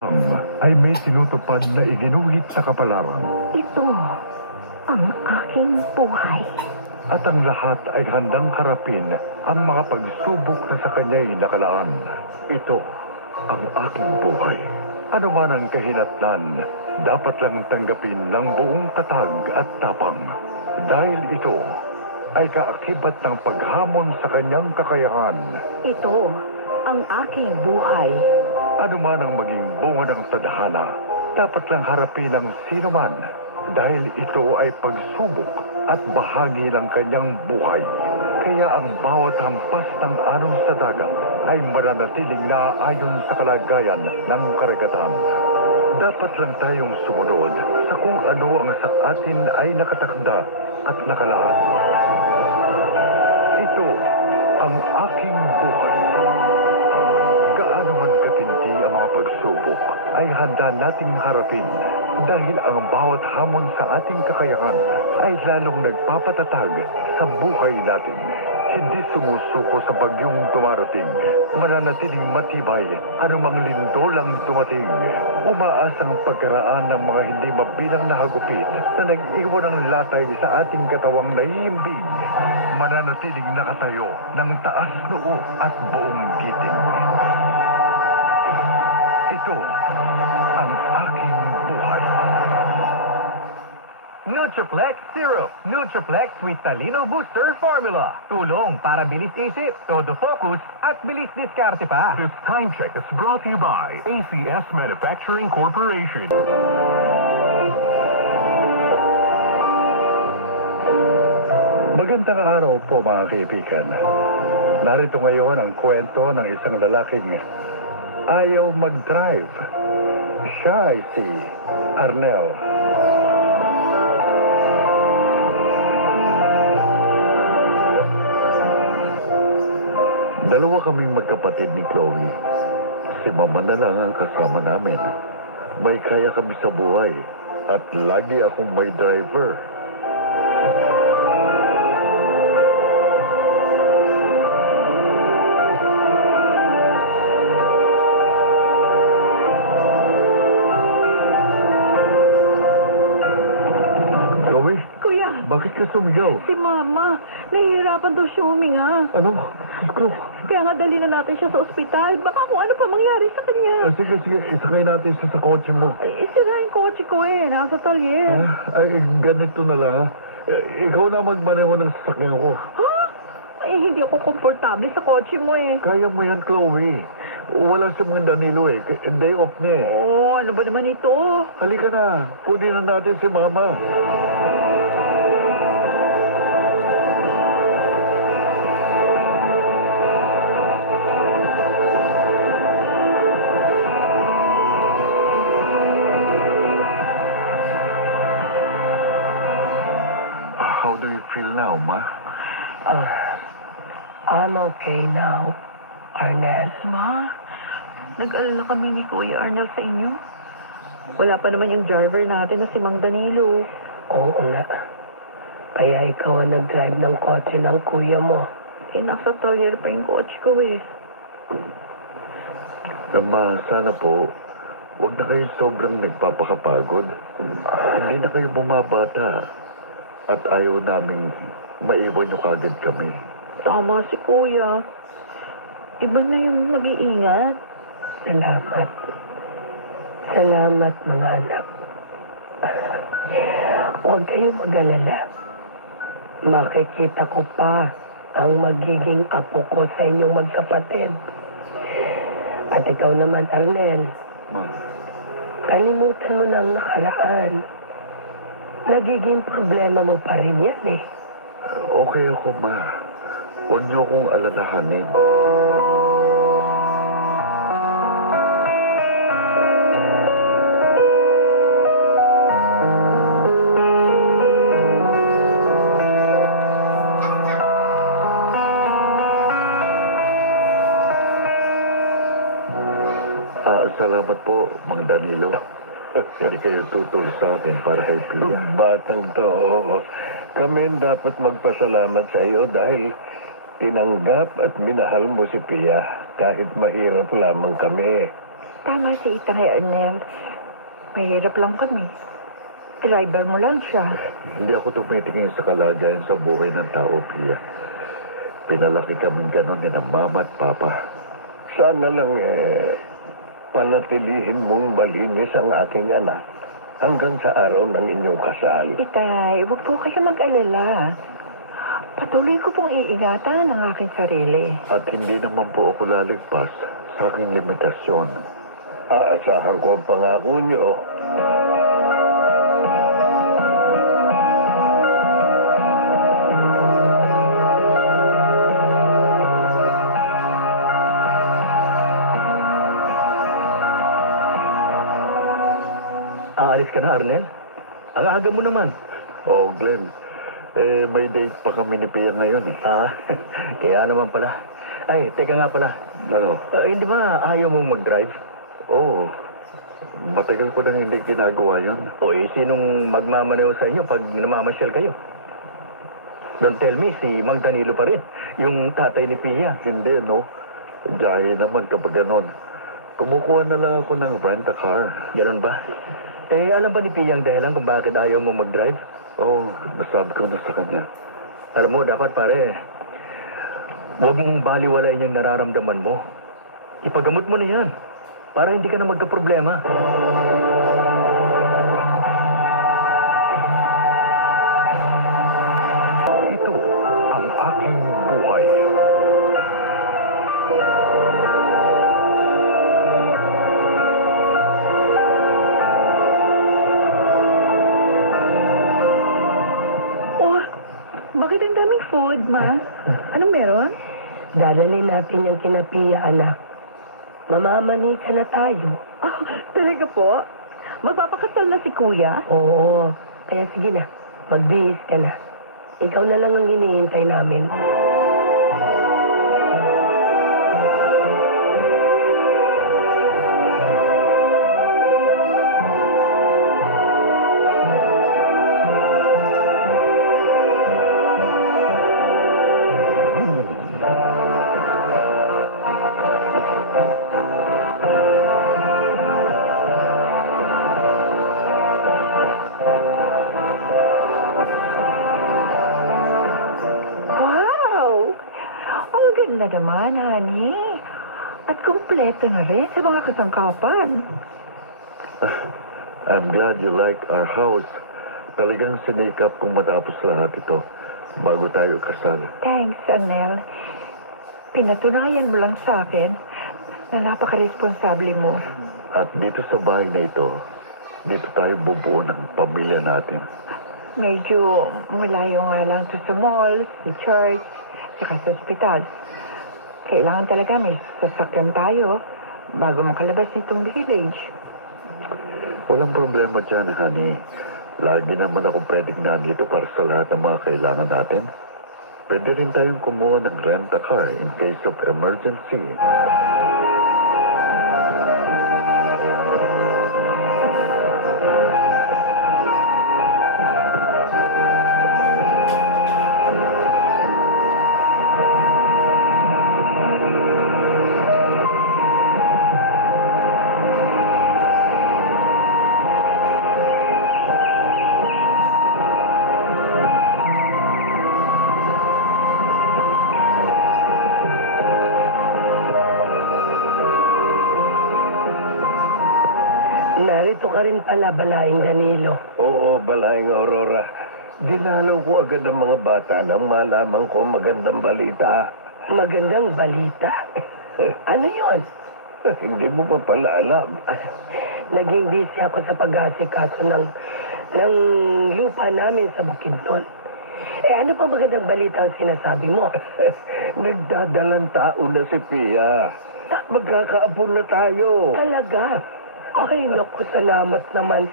ay may sinutupad na iginuhit sa kapalaran. Ito ang aking buhay. At ang lahat ay handang harapin ang mga pagsubok na sa kanya'y nakalaan. Ito ang aking buhay. Ano man ang kahinatnan, dapat lang tanggapin ng buong tatag at tapang. Dahil ito ay kaakibat ng paghamon sa kanyang kakayahan. Ito ang aking buhay. Ano man ang maging bunga ng tadhana, dapat lang harapin ang sino man. Dahil ito ay pagsubok at bahagi ng kanyang buhay. Kaya ang bawat hampas ng anong sa dagat ay mananatiling naaayon sa kalagayan ng karagatan. Dapat lang tayong sumunod sa kung ano ang sa atin ay nakatakda at nakalaan. Ito ang aking buhay. Gaano man katindi ang mga pagsubok ay handa nating harapin. Dahil ang bawat hamon sa ating kakayahan ay lalong nagpapatatag sa buhay natin. Hindi sumusuko sa bagyong dumarating. Mananatiling matibay anumang lindol ang dumating. Umaasang pagkaraan ng mga hindi mabilang na hagupit na nag-iwan ng latay sa ating katawang naiimbig. Mananatiling nakatayo ng taas noo at buong giting. Ito ang aking buhay. Nutriplex Syrup. Nutriplex with Talino Booster Formula. Tulong para bilis isip, todo focus, at bilis diskarte pa. This time check is brought to you by ACS Manufacturing Corporation. Magandang araw po mga kaibigan. Narito ngayon ang kwento ng isang lalaking ayaw mag-drive. Siya ay si Arnel. Dalawa kaming magkapatid ni Chloe. Si Mama na lang ang kasama namin. May kaya kami sa buhay at lagi akong may driver. Chloe, Kuya, bakit ka sumigaw? si Mama, nahihirapan daw siya huminga. Ano? Kaya nga dali na natin siya sa ospital. Baka kung ano pa mangyari sa kanya. Sige, isakay natin siya sa kotse mo. Ay, sira yung kotse ko eh. Nasa talyer. Ay, ganito na lang. Ikaw na magmaneho ng sasakyan ko. Ha? Ay, hindi ako komportable sa kotse mo eh. Kaya mo yan, Chloe. Wala si mga Danilo eh. Day off na eh. Oh, ano ba naman ito? Halika na. Kunin na natin si Mama. How do you feel now, Ma? I'm okay now, Arnel. Ma, nag-alala kami ni Kuya Arnel sa inyo. Wala pa naman yung driver natin na si Mang Danilo. Oo nga. Kaya ikaw ang nag-drive ng kotse ng kuya mo. Eh, nasa talyer pa yung kotse ko eh. Ma, sana po, huwag na kayo sobrang nagpapakapagod. Hindi na kayo bumabata. At ayaw naming maiwan nyo kagad kami. Tama si Kuya. Iba na yung nag-iingat. Salamat. Salamat, mga anak. Huwag kayong mag-alala. Makikita ko pa ang magiging apo ko sa inyong magkapatid. At ikaw naman, Arnel, kalimutan mo na ang nakaraan. Nagiging problema mo pa rin yan eh. Okay ako, Ma. Huwag niyo akong alalahanin. Salamat po, Mang Danilo. Hindi kayo tutol sa akin para kay Pia. Batang to, oo. Kami dapat magpasalamat sa iyo dahil tinanggap at minahal mo si Pia kahit mahirap lamang kami. Tama si Ita kay Arnel. Mahirap lang kami. Driver mo lang siya. Hindi ako tumitingin sa kalagayan sa buhay ng tao, Pia. Pinalaki kaming ganon ni ng mama at papa. Sana lang panatilihin mong malinis ang aking anak hanggang sa araw ng inyong kasal. Itay, huwag po kayo mag-alala. Patuloy ko pong iingatan ang aking sarili. At hindi naman po ako laligpas sa aking limitasyon. Aasahan ko ang pangako niyo. Aalis ka na, Arnel? Ang aga mo naman. Oh, Glenn, may date pa kami ni Pia ngayon eh. Kaya naman pala. Ay, teka nga pala. Ano? Hindi ba ayaw mong mag-drive? Oo. Matagal ko nang hindi ginagawa yun. O sinong magmamaneho sa inyo pag namamasyal kayo? Don't tell me, si Mang Danilo pa rin. Yung tatay ni Pia. Hindi, no? Dahil naman kapag ganon. Kumukuha na lang ako ng rent-a-car. Ganun ba? Alam ba ni Pia ang dahilan kung bakit ayaw mo mag-drive? Oo, nasabi ko na sa kanya. Alam mo, dapat pare, huwag mong baliwalain yung nararamdaman mo. Ipagamot mo na yan para hindi ka na magka-problema. Ito ang aking buhay. Oh, bakit ang daming food, Ma? Anong meron? Dadalhin natin yung kinapiya, anak. Mamamani ka na tayo. Oh, talaga po? Magpapakasal na si Kuya? Oo. Kaya sige na, magbihis ka na. Ikaw na lang ang hinihintay namin. Wow! Ang ganda naman, honey. At kumpleto na rin sa mga kasangkapan. I'm glad you like our house. Talagang sinikap kong matapos lahat ito bago tayo kasal. Thanks, Anel. Pinatunayan mo lang sa akin na napaka-responsable mo. At dito sa bahay na ito, dito tayo bubuo ng pamilya natin. Medyo malayo nga lang to sa malls, sa church, saka sa ospital. Kailangan talaga may sasakyan tayo bago makalabas nitong village. Walang problema dyan, honey. Lagi naman ako pwedeng nandito para sa lahat ng mga kailangan natin. Pwede rin tayong kumuha ng rent-a-car in case of emergency. Narito ka rin pala, Balaing Danilo. Oo, Balaing Aurora. Dinalaw ko agad ang mga bata nang malaman ko magandang balita. Magandang balita. Ano yon? Hindi mo pa pala alam. Naging busy ako sa pag-asikaso ng lupa namin sa Bukidnon. Ano pa magandang balita ang sinasabi mo? Nagdadalang tao na si Pia. Magkakaapon na tayo. Talaga? Ay, naku, salamat naman.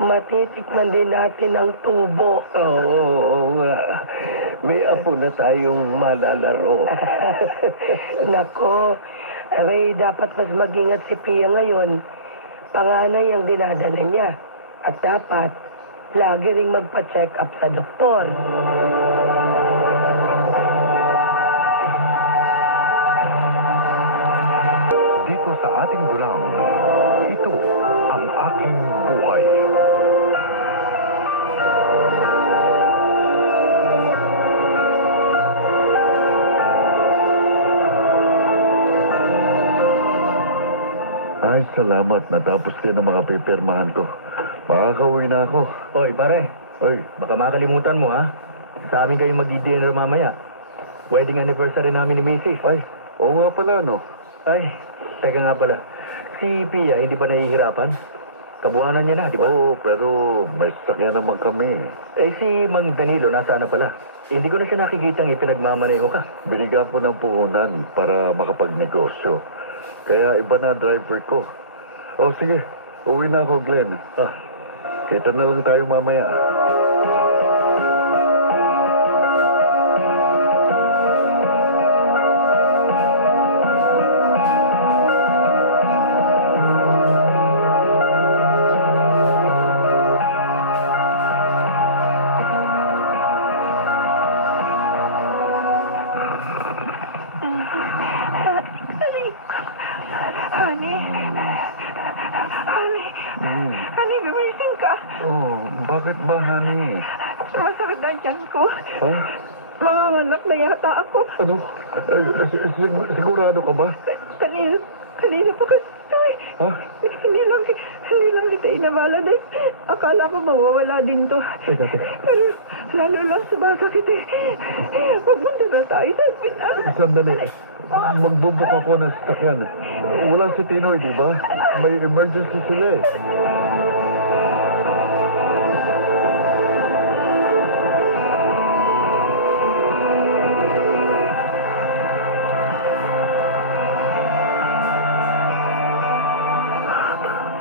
Matitikman din natin ang tubo. Oo nga. May apo na tayong malalaro. Nako, ay dapat mas mag-ingat si Pia ngayon. Panganay ang dinadala niya. At dapat, lagi ring magpa-check up sa doktor. Dito sa ating dulang, Salamat. Natapos din ang mga pipirmahan ko. Makakauwi na ako. Hoy, pare. Ay, Baka makalimutan mo, ha? Sa amin kayo magdi-dinner mamaya. Wedding anniversary namin ni Mrs. ay, oo nga pala, no? Ay, teka nga pala. Si Pia, hindi pa nahihirapan? Kabuhanan niya na, di ba? Oo, pero may sasakyan naman kami. Eh, si Mang Danilo, nasaan na pala? Hindi ko na siya nakikitang ipinagmamaneho ka. Binigyan ko ng puhunan para makapagnegosyo. Kaya iba na ang driver ko. Oh, sige. Uwi na ako, Glenn. Ah, Kita na lang tayo mamaya. Honey, gumising ka. Oh, bakit ba, honey? Masakit na ang tiyan ko. Ha? Manganganak na yata ako. Ano? Sigurado ka ba? Kanina pa kasi ito eh. Ha? Hindi lang kita inabala dahil akala ko mawawala din to. Teka. Pero lalo lang sumasakit eh. Magpunta na tayo sa ospital. Sandali. Magbubuk ako ng sasakyan. Wala si Tinoy, di ba? May emergency sila eh.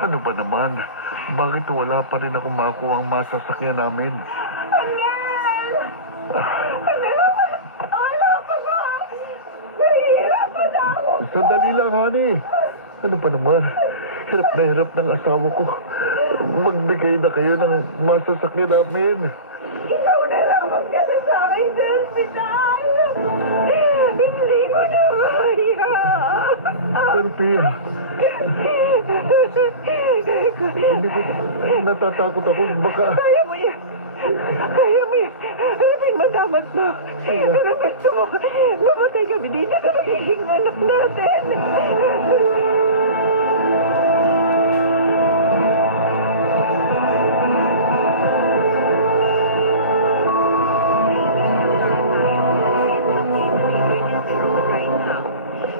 Ano ba naman? Bakit wala pa rin akong makuha ang masasakyan namin? Angel! Wala pa ba? Nahihirapan na ako. Sandali lang, honey. Ano pa naman? Hirap na hirap ng asawa ko. Magbigay na kayo ng masasakyan namin. Ikaw na lang magdala sa akin sa ospital. Hindi mo na kaya. Pero, Pia, natatakot ako. Baka... Kaya mo yan. Kaya mo yan. Alipin madamat mo. Pero gusto mo, mamatay kami dito na magiging anak natin.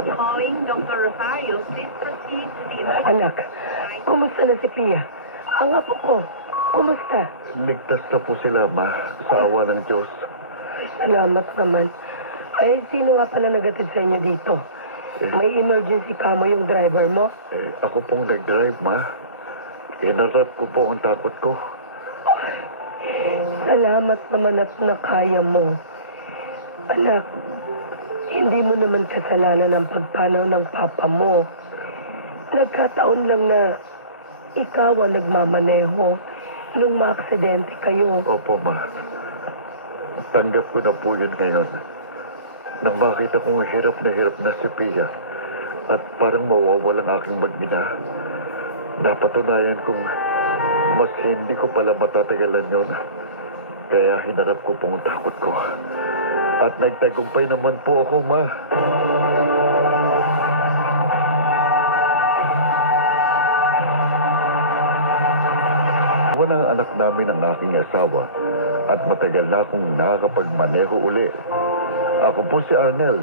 Calling Dr. Rosario, please proceed to the Anak, kumusta na si Pia? Ang apo ko, kumusta? Ligtas na po sila, ma. Sa awa ng Diyos. Salamat naman. Eh, sino nga pala nagatid sa inyo dito? May emergency ka mo yung driver mo? Ako pong nag-drive, ma. Inarap ko po ang takot ko. Salamat naman at nakaya mo. Anak, hindi mo naman kasalanan ang pagpanaw ng papa mo. Nagkataon lang na ikaw ang nagmamaneho nung maaksidente kayo. Opo, ma. Tanggap ko na po yun ngayon. Nang makita kong hirap na si Pia at parang mawawala ang aking mag-ina, napatunayan kong mas hindi ko pala matatagalan yun. Kaya hinarap ko pong takot ko. At nagtagumpay naman po ako, ma. Walang anak namin ang aking asawa at matagal na akong nakakapagmaneho uli. Ako po si Arnel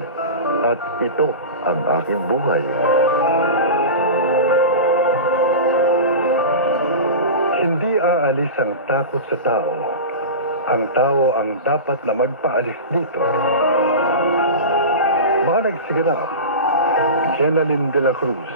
at ito ang aking buhay. Hindi aalis ang takot sa tao. Ang tao ang dapat na magpaalis dito. Mahalag sigalam, Jenaline de la Cruz.